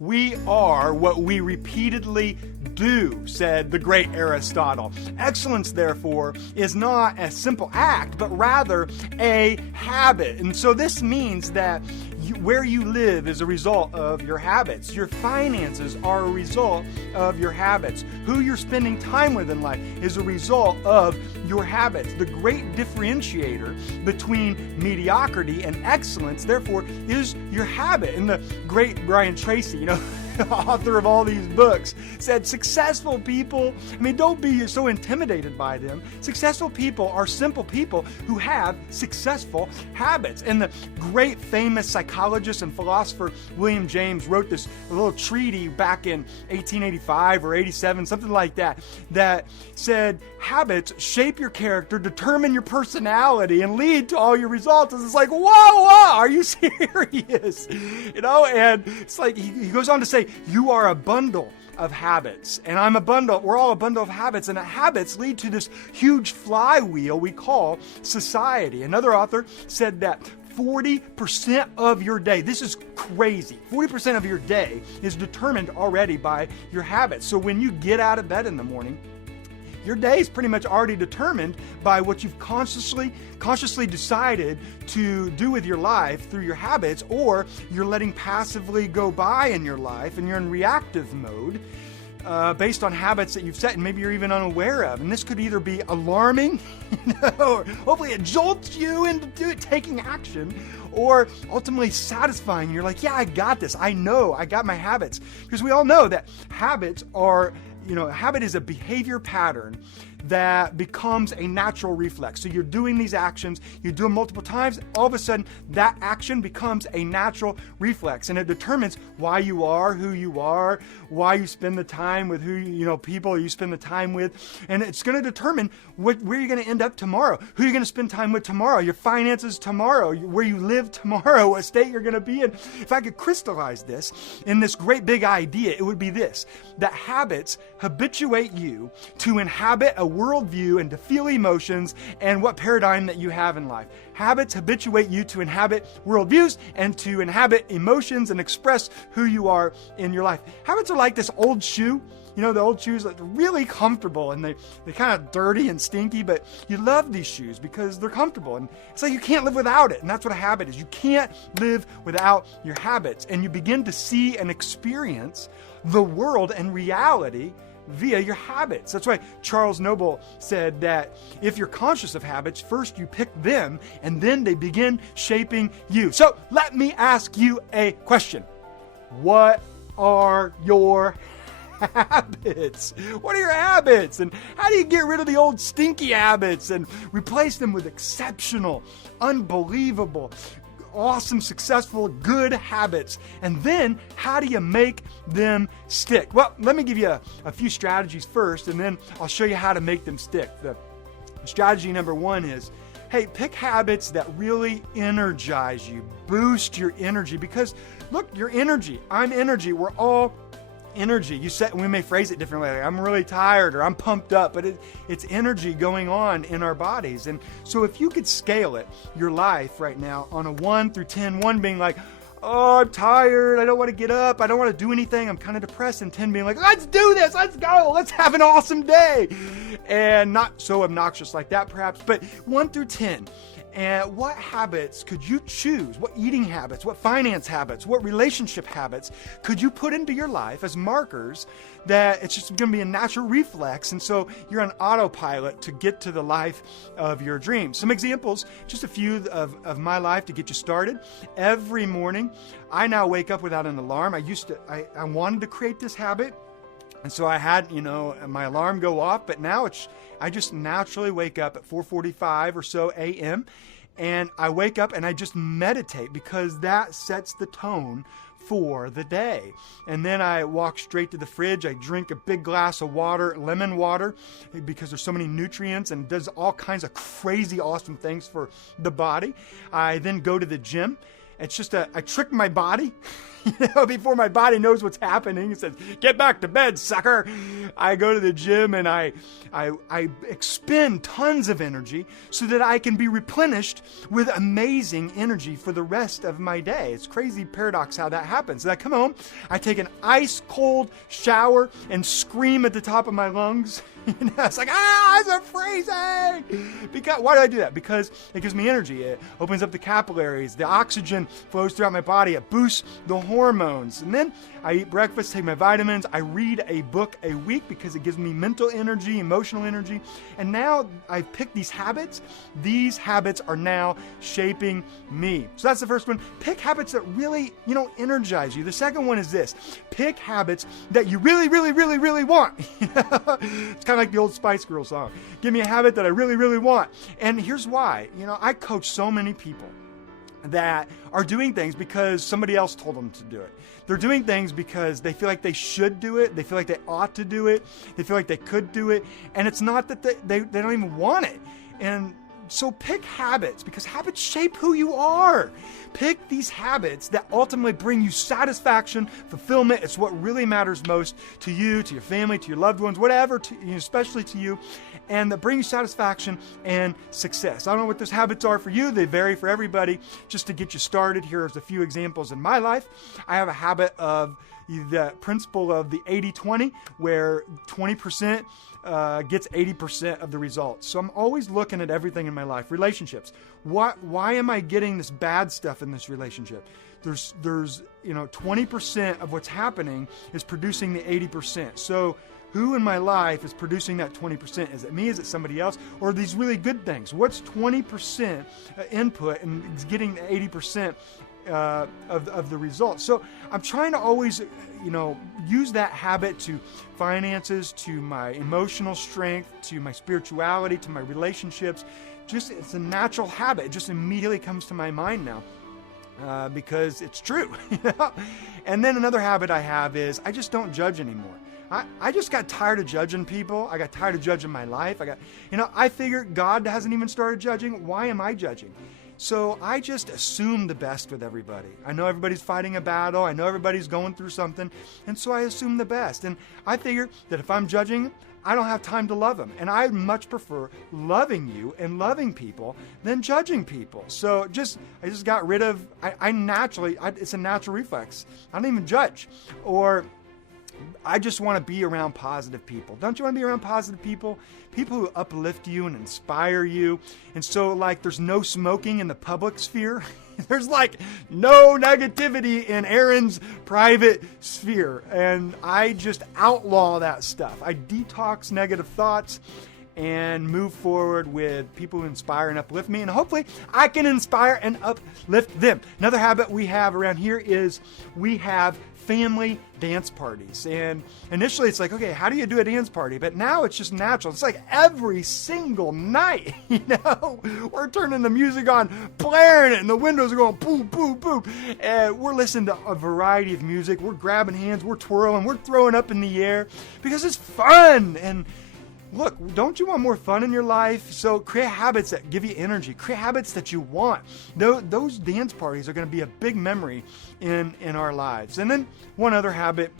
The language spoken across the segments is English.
We are what we repeatedly do, said the great Aristotle. Excellence, therefore, is not a simple act, but rather a habit. And so this means that where you live is a result of your habits. Your finances are a result of your habits. Who you're spending time with in life is a result of your habits. The great differentiator between mediocrity and excellence, therefore, is your habit. And the great Brian Tracy, author of all these books, said successful people, don't be so intimidated by them. Successful people are simple people who have successful habits. And the great famous psychologist and philosopher William James wrote this little treatise back in 1885 or 87, something like that, that said habits shape your character, determine your personality, and lead to all your results. And it's like, whoa, are you serious? And it's like he goes on to say, you are a bundle of habits, and I'm a bundle. We're all a bundle of habits, and habits lead to this huge flywheel we call society. Another author said that 40% of your day, this is crazy, 40% of your day is determined already by your habits. So when you get out of bed in the morning, your day is pretty much already determined by what you've consciously decided to do with your life through your habits, or you're letting passively go by in your life and you're in reactive mode based on habits that you've set and maybe you're even unaware of. And this could either be alarming, or hopefully it jolts you into taking action, or ultimately satisfying. You're like, yeah, I got this. I know I got my habits. Because we all know that habits are, a habit is a behavior pattern that becomes a natural reflex. So you're doing these actions, you do them multiple times, all of a sudden that action becomes a natural reflex, and it determines why you are who you are, why you spend the time with people you spend the time with, and it's going to determine where you're going to end up tomorrow, who you're going to spend time with tomorrow, your finances tomorrow, where you live tomorrow, what state you're going to be in. If I could crystallize this in this great big idea, it would be this: that habits habituate you to inhabit a worldview and to feel emotions and what paradigm that you have in life. Habits habituate you to inhabit worldviews and to inhabit emotions and express who you are in your life. Habits are like this old shoe. The old shoes that are really comfortable, and they're kind of dirty and stinky, but you love these shoes because they're comfortable. And it's like you can't live without it. And that's what a habit is. You can't live without your habits. And you begin to see and experience the world and reality via your habits. That's why Charles Noble said that if you're conscious of habits, first you pick them and then they begin shaping you. So let me ask you a question. What are your habits? What are your habits? And how do you get rid of the old stinky habits and replace them with exceptional, unbelievable, awesome, successful, good habits? And then how do you make them stick? Well, let me give you a few strategies first, and then I'll show you how to make them stick. The strategy number one is, hey, pick habits that really energize you, boost your energy, because look, your energy, I'm energy, we're all energy. We may phrase it differently, like I'm really tired or I'm pumped up, but it's energy going on in our bodies. And so if you could scale it, your life right now, on a 1 through 10, 1 being like, oh, I'm tired, I don't want to get up, I don't want to do anything, I'm kind of depressed, and 10 being like, let's do this, let's go, let's have an awesome day. And not so obnoxious like that perhaps, but 1 through 10. And what habits could you choose? What eating habits, what finance habits, what relationship habits could you put into your life as markers that it's just going to be a natural reflex, and so you're on autopilot to get to the life of your dreams? Some examples, just a few of my life to get you started. Every morning, I now wake up without an alarm. I wanted to create this habit, and so I had, my alarm go off, but now I just naturally wake up at 4:45 or so a.m., and I wake up and I just meditate, because that sets the tone for the day. And then I walk straight to the fridge. I drink a big glass of water, lemon water, because there's so many nutrients and does all kinds of crazy awesome things for the body. I then go to the gym. It's just I trick my body, before my body knows what's happening. It says, "Get back to bed, sucker." I go to the gym and I expend tons of energy so that I can be replenished with amazing energy for the rest of my day. It's crazy paradox how that happens. And I come home, I take an ice cold shower and scream at the top of my lungs. It's like, eyes are freezing. Why do I do that? Because it gives me energy. It opens up the capillaries. The oxygen flows throughout my body. It boosts the hormones. And then I eat breakfast, take my vitamins. I read a book a week because it gives me mental energy, emotional energy. And now I've picked these habits. These habits are now shaping me. So that's the first one. Pick habits that really, energize you. The second one is this. Pick habits that you really, really, really, really want. It's kind of like the old Spice Girls song. Give me a habit that I really, really want. And here's why. I coach so many people that are doing things because somebody else told them to do it. They're doing things because they feel like they should do it. They feel like they ought to do it. They feel like they could do it. And it's not that they don't even want it. And so pick habits, because habits shape who you are. Pick these habits that ultimately bring you satisfaction, fulfillment. It's what really matters most to you, to your family, to your loved ones, whatever, especially to you, and that bring you satisfaction and success. I don't know what those habits are for you. They vary for everybody. Just to get you started, here's a few examples in my life. I have a habit of the principle of the 80-20, where 20% gets 80% of the results. So I'm always looking at everything in my life. Relationships. Why am I getting this bad stuff in this relationship? There's 20% of what's happening is producing the 80%. So who in my life is producing that 20%? Is it me? Is it somebody else? Or are these really good things? What's 20% input and is getting the 80% of the results? So I'm trying to always, use that habit to finances, to my emotional strength, to my spirituality, to my relationships. It's a natural habit. It just immediately comes to my mind now because it's true. And then another habit I have is I just don't judge anymore. I just got tired of judging people. I got tired of judging my life. I figured God hasn't even started judging. Why am I judging? So I just assume the best with everybody. I know everybody's fighting a battle. I know everybody's going through something. And so I assume the best. And I figure that if I'm judging, I don't have time to love them. And I much prefer loving you and loving people than judging people. So I just got rid of, it's a natural reflex. I don't even judge. Or I just want to be around positive people. Don't you want to be around positive people? People who uplift you and inspire you. And so there's no smoking in the public sphere. There's no negativity in Aaron's private sphere. And I just outlaw that stuff. I detox negative thoughts and move forward with people who inspire and uplift me. And hopefully I can inspire and uplift them. Another habit we have around here is we have family dance parties. And initially it's okay, how do you do a dance party? But now it's just natural. It's every single night, we're turning the music on, blaring it, and the windows are going boom, boom, boom. And we're listening to a variety of music. We're grabbing hands, we're twirling, we're throwing up in the air because it's fun. And look, don't you want more fun in your life? So create habits that give you energy. Create habits that you want. Those dance parties are going to be a big memory in our lives. And then one other habit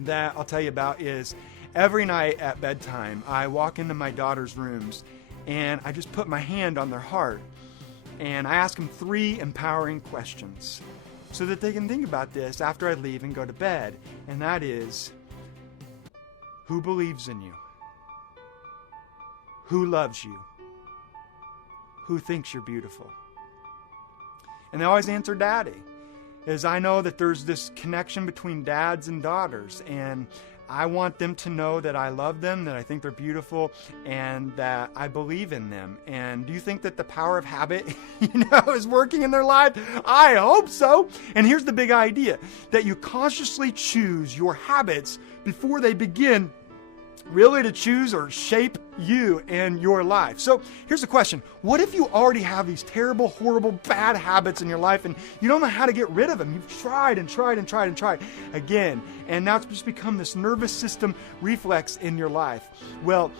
that I'll tell you about is every night at bedtime, I walk into my daughter's rooms and I just put my hand on their heart and I ask them 3 empowering questions so that they can think about this after I leave and go to bed. And that is, who believes in you? Who loves you? Who thinks you're beautiful? And they always answer Daddy. As I know that there's this connection between dads and daughters, and I want them to know that I love them, that I think they're beautiful, and that I believe in them. And do you think that the power of habit, is working in their life? I hope so. And here's the big idea, that you consciously choose your habits before they begin really to choose or shape you and your life. So here's the question. What if you already have these terrible, horrible, bad habits in your life and you don't know how to get rid of them? You've tried and tried and tried and tried again. And now it's just become this nervous system reflex in your life. Well,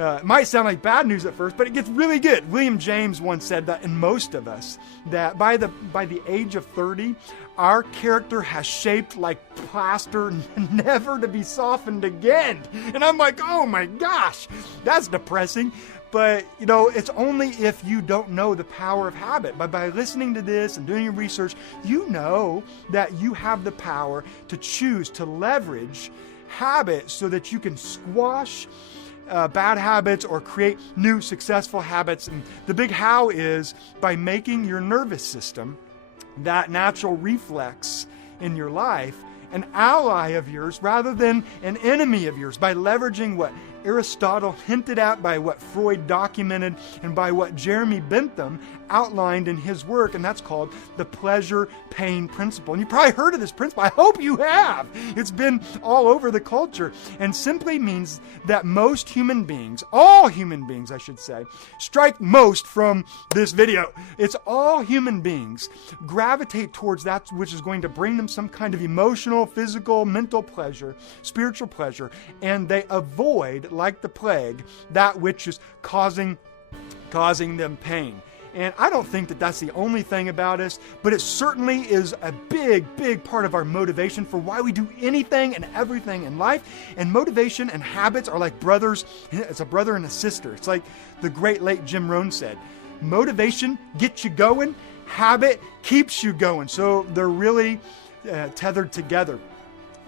It might sound like bad news at first, but it gets really good. William James once said that in most of us, that by the age of 30, our character has shaped like plaster, never to be softened again. And I'm like, oh my gosh, that's depressing. But, it's only if you don't know the power of habit. But by listening to this and doing your research, you know that you have the power to choose to leverage habit so that you can squash bad habits or create new successful habits. And the big how is by making your nervous system, that natural reflex in your life, an ally of yours rather than an enemy of yours, by leveraging what Aristotle hinted at, by what Freud documented, and by what Jeremy Bentham outlined in his work, and that's called the pleasure-pain principle. And you probably heard of this principle. I hope you have. It's been all over the culture, and simply means that most human beings, all human beings I should say, strike most from this video. It's all human beings gravitate towards that which is going to bring them some kind of emotional, physical, mental pleasure, spiritual pleasure, and they avoid, like the plague, that which is causing them pain. And I don't think that that's the only thing about us, but it certainly is a big, big part of our motivation for why we do anything and everything in life. And motivation and habits are like brothers. It's a brother and a sister. It's like the great late Jim Rohn said, motivation gets you going, habit keeps you going. So they're really tethered together.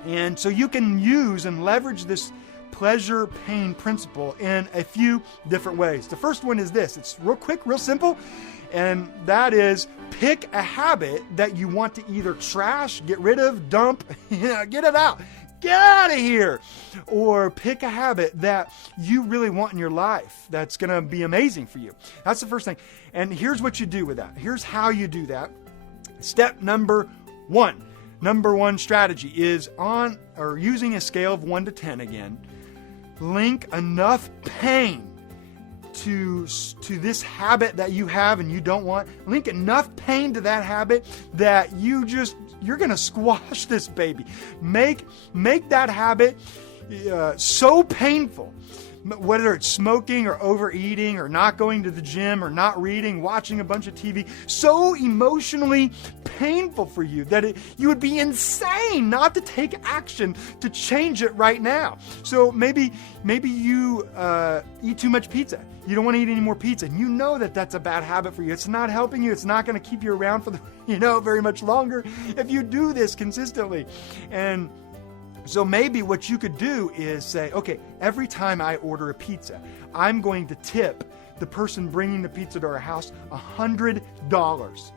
And so you can use and leverage this pleasure-pain principle in a few different ways. The first one is this. It's real quick, real simple, and that is pick a habit that you want to either trash, get rid of, dump, get it out. Get out of here. Or pick a habit that you really want in your life that's going to be amazing for you. That's the first thing. And here's what you do with that. Here's how you do that. Step number one. Number one strategy is using a scale of 1 to 10 again. Link enough pain to this habit that you have and you don't want. Link enough pain to that habit that you're going to squash this baby. Make that habit so painful, whether it's smoking or overeating or not going to the gym or not reading, watching a bunch of TV, so emotionally painful for you that you would be insane not to take action to change it right now. So maybe you eat too much pizza. You don't want to eat any more pizza. And you know that that's a bad habit for you. It's not helping you. It's not going to keep you around for very much longer if you do this consistently. And so maybe what you could do is say, okay, every time I order a pizza, I'm going to tip the person bringing the pizza to our house $100.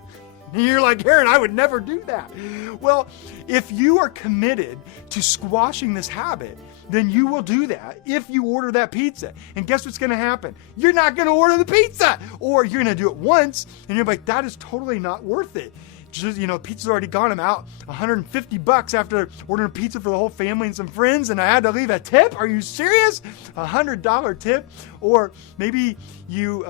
And you're like, Aaron, I would never do that. Well, if you are committed to squashing this habit, then you will do that if you order that pizza. And guess what's going to happen? You're not going to order the pizza, or you're going to do it once and you're like, that is totally not worth it. Just, pizza's already gone. I'm out $150 after ordering pizza for the whole family and some friends, and I had to leave a tip. Are you serious? $100 tip. Or maybe you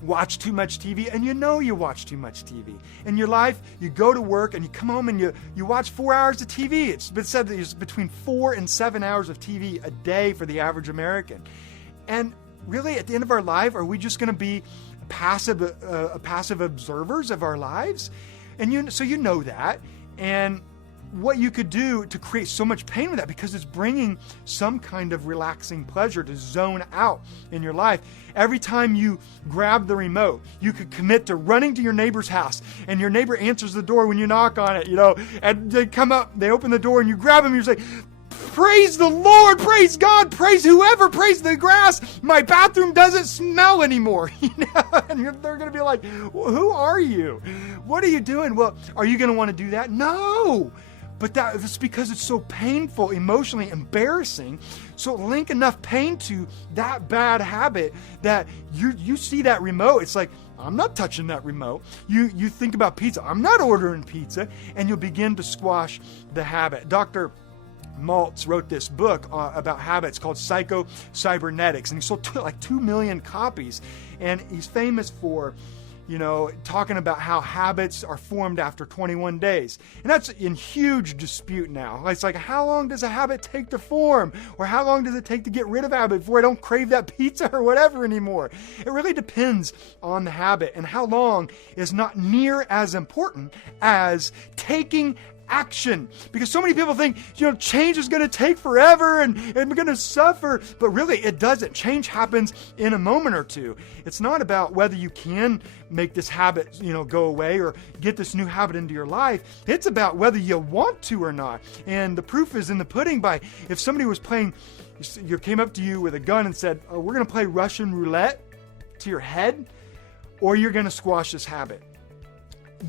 watch too much TV, and you watch too much TV. In your life, you go to work and you come home and you watch 4 hours of TV. It's been said that there's between 4 and 7 hours of TV a day for the average American. And really, at the end of our life, are we just going to be passive observers of our lives? And so you know that. And what you could do to create so much pain with that, because it's bringing some kind of relaxing pleasure to zone out in your life. Every time you grab the remote, you could commit to running to your neighbor's house, and your neighbor answers the door when you knock on it, and they come up, they open the door, and you grab them, and you're like, praise the Lord, praise God, praise whoever, praise the grass. My bathroom doesn't smell anymore. And they're going to be like, who are you? What are you doing? Well, are you going to want to do that? No. But that's because it's so painful, emotionally embarrassing. So link enough pain to that bad habit that you see that remote. It's like, I'm not touching that remote. You think about pizza. I'm not ordering pizza. And you'll begin to squash the habit. Dr. Maltz wrote this book about habits called Psycho-Cybernetics, and he sold like 2 million copies. And he's famous for talking about how habits are formed after 21 days. And that's in huge dispute now. It's like, how long does a habit take to form? Or how long does it take to get rid of a habit before I don't crave that pizza or whatever anymore? It really depends on the habit, and how long is not near as important as taking action. Because so many people think, change is going to take forever and we're going to suffer. But really, it doesn't. Change happens in a moment or two. It's not about whether you can make this habit, go away or get this new habit into your life. It's about whether you want to or not. And the proof is in the pudding. By if somebody was came up to you with a gun and said, oh, we're going to play Russian roulette to your head, or you're going to squash this habit,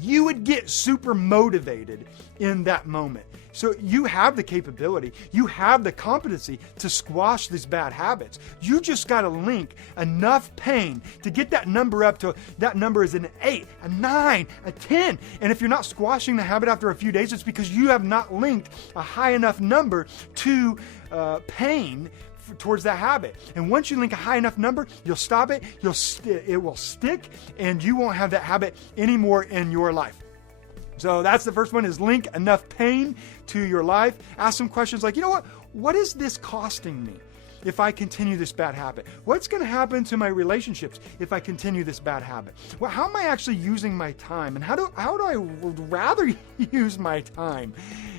you would get super motivated in that moment. So you have the capability, you have the competency to squash these bad habits. You just got to link enough pain to get that number up to, that number is an 8, a 9, a 10. And if you're not squashing the habit after a few days, it's because you have not linked a high enough number to pain towards that habit. And once you link a high enough number, you'll stop it, it will stick, and you won't have that habit anymore in your life. So that's the first one, is link enough pain to your life. Ask some questions like, what is this costing me if I continue this bad habit? What's going to happen to my relationships if I continue this bad habit? Well, how am I actually using my time? And how do I rather use my time?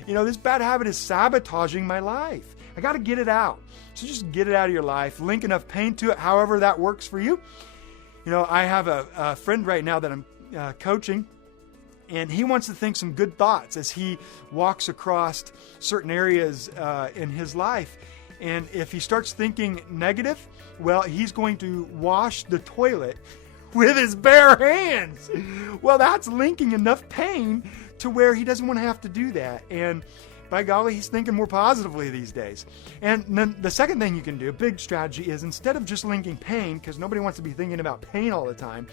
This bad habit is sabotaging my life. I got to get it out. So just get it out of your life. Link enough pain to it, however that works for you. I have a friend right now that I'm coaching, and he wants to think some good thoughts as he walks across certain areas in his life. And if he starts thinking negative, well, he's going to wash the toilet with his bare hands. Well, that's linking enough pain to where he doesn't want to have to do that. And by golly, he's thinking more positively these days. And then the second thing you can do, a big strategy, is instead of just linking pain, because nobody wants to be thinking about pain all the time,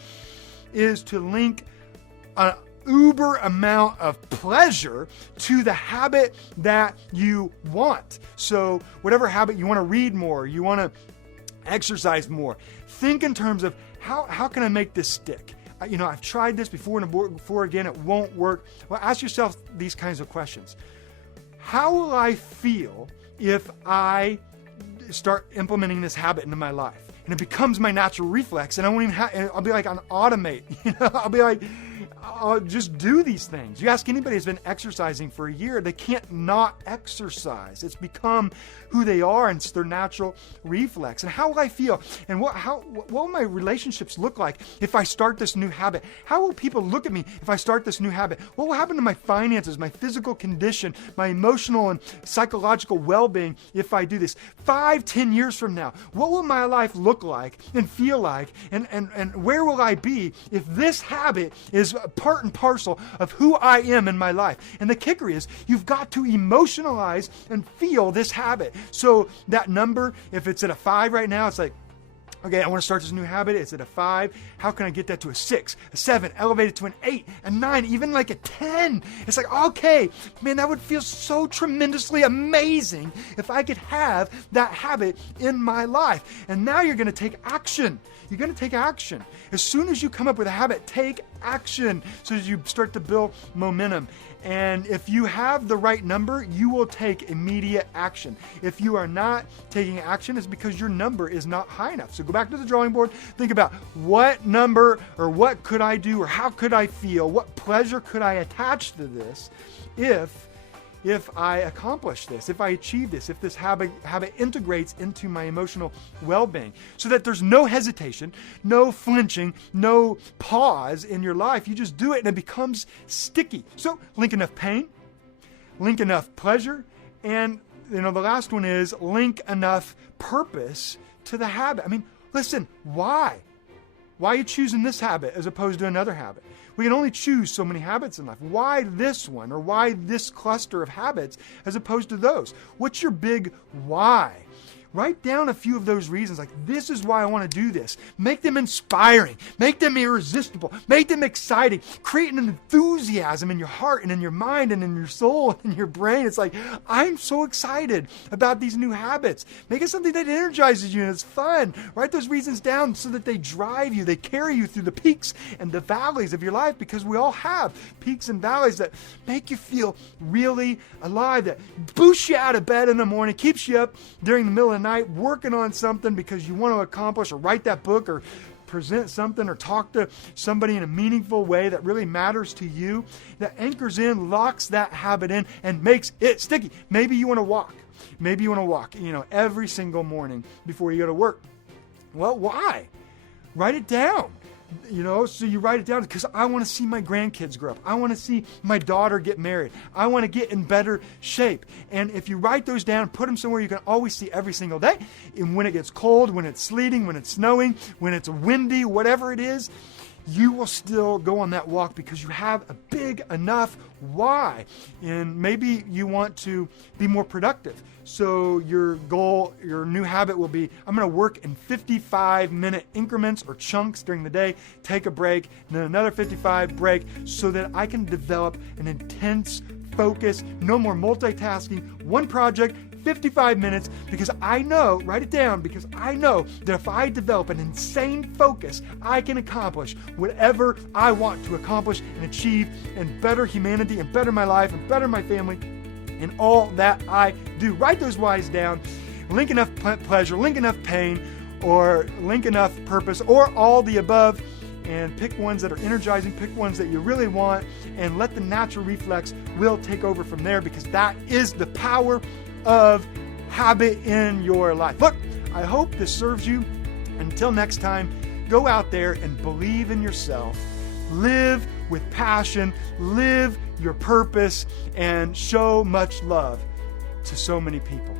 is to link an uber amount of pleasure to the habit that you want. So whatever habit you want to read more, you want to exercise more, think in terms of how can I make this stick? I've tried this before and before again, it won't work. Well, ask yourself these kinds of questions. How will I feel if I start implementing this habit into my life? And it becomes my natural reflex, and I won't even I'll be like on automate. I'll be like, I'll just do these things. You ask anybody who's been exercising for a year, they can't not exercise. It's become who they are, and it's their natural reflex. And how will I feel? And what will my relationships look like if I start this new habit? How will people look at me if I start this new habit? What will happen to my finances, my physical condition, my emotional and psychological well-being if I do this? 5-10 years from now, what will my life look like and feel like? And where will I be if this habit is part and parcel of who I am in my life? And the kicker is, you've got to emotionalize and feel this habit. So that number, if it's at a 5 right now, it's like, okay, I want to start this new habit. It's at a 5. How can I get that to a 6, a 7, elevate it to an 8, a 9, even like a 10? It's like, okay, man, that would feel so tremendously amazing if I could have that habit in my life. And now you're going to take action. You're going to take action. As soon as you come up with a habit, take action so that you start to build momentum. And if you have the right number, you will take immediate action. If you are not taking action, it's because your number is not high enough. So go back to the drawing board. Think about what number or what could I do or how could I feel? What pleasure could I attach to this if I accomplish this, if I achieve this, if this habit integrates into my emotional well-being, so that there's no hesitation, no flinching, no pause in your life. You just do it and it becomes sticky. So link enough pain, link enough pleasure, and the last one is link enough purpose to the habit. I mean, listen, why? Why are you choosing this habit as opposed to another habit? We can only choose so many habits in life. Why this one, or why this cluster of habits as opposed to those? What's your big why? Write down a few of those reasons, like, this is why I want to do this. Make them inspiring. Make them irresistible. Make them exciting. Create an enthusiasm in your heart and in your mind and in your soul and in your brain. It's like, I'm so excited about these new habits. Make it something that energizes you and it's fun. Write those reasons down so that they drive you. They carry you through the peaks and the valleys of your life, because we all have peaks and valleys that make you feel really alive, that boosts you out of bed in the morning, keeps you up during the middle of the night working on something because you want to accomplish or write that book or present something or talk to somebody in a meaningful way that really matters to you, that anchors in, locks that habit in, and makes it sticky. Maybe you want to walk. Maybe you want to walk, every single morning before you go to work. Well, why? Write it down. So you write it down because I want to see my grandkids grow up. I want to see my daughter get married. I want to get in better shape. And if you write those down, put them somewhere you can always see every single day. And when it gets cold, when it's sleeting, when it's snowing, when it's windy, whatever it is, you will still go on that walk because you have a big enough why. And maybe you want to be more productive. So your goal, your new habit will be, I'm going to work in 55-minute increments or chunks during the day, take a break, and then another 55 break, so that I can develop an intense focus, no more multitasking, one project, 55 minutes, because I know, write it down, because I know that if I develop an insane focus, I can accomplish whatever I want to accomplish and achieve and better humanity and better my life and better my family and all that I do. Write those whys down. Link enough pleasure, link enough pain, or link enough purpose, or all the above, and pick ones that are energizing, pick ones that you really want, and let the natural reflex will take over from there, because that is the power of habit in your life. Look, I hope this serves you. Until next time, go out there and believe in yourself. Live with passion, live your purpose, and show much love to so many people.